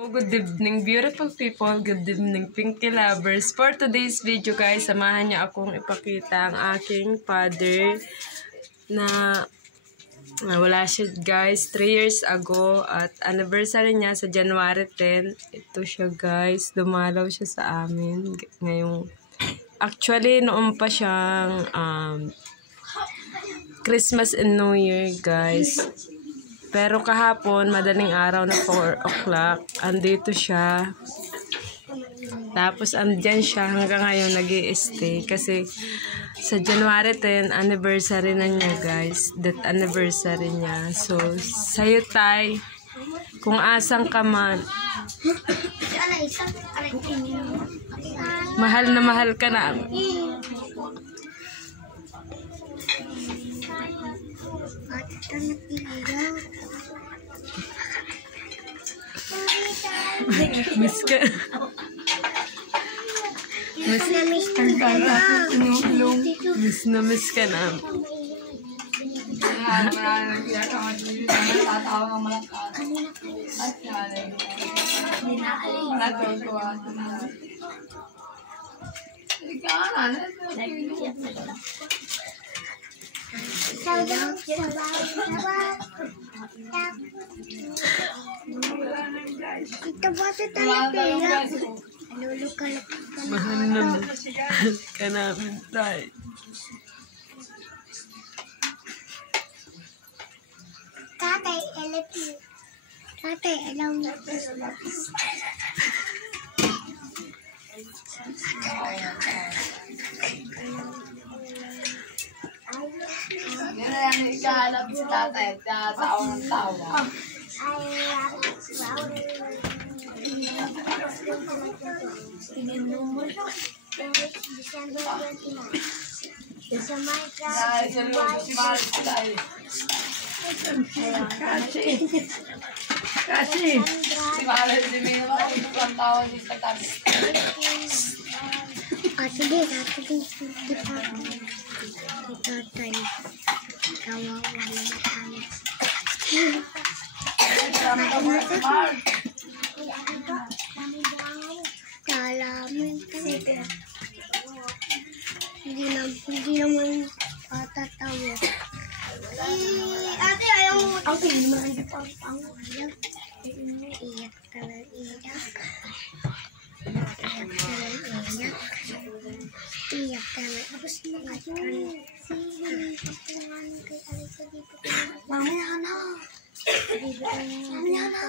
Good evening, beautiful people. Good evening, Pinky lovers. For today's video, guys, samahan niyo akong ipakita ang aking father na wala siya, guys, 3 years ago at anniversary niya sa January 10. Ito siya, guys. Dumalaw siya sa amin ngayong actually noon pa siyang Christmas and New Year, guys. Pero kahapon, madaling araw na 4 o'clock, andito siya. Tapos andyan siya hanggang ngayon nag-i-stay. Kasi sa January 10, anniversary na niya, guys. That anniversary niya. So, sa'yo, Tay, kung asang ka man, mahal na mahal ka na. Miss ka. Miss ka na. Mahal na ka namin, Tay. Tatay, I love you. Tatay, I love you. Yan ang ikahanap si tatay at tatawa ng tawa. December 29. Sa my Dahil sa loob si Mark tayo. Kasi, Si Mark, si Mino, ang tawa niya sa tabi. Sige, tatay. Tatay. Kawawa na matangis. Kalamin kasi hindi naman patatawa. Ate, ayaw mo. Ate, hindi mo hindi pa ang iyak. Iyak ka na iyak. Iyak ka na. Tapos iyak ka na. Mamaya na. Mamaya na.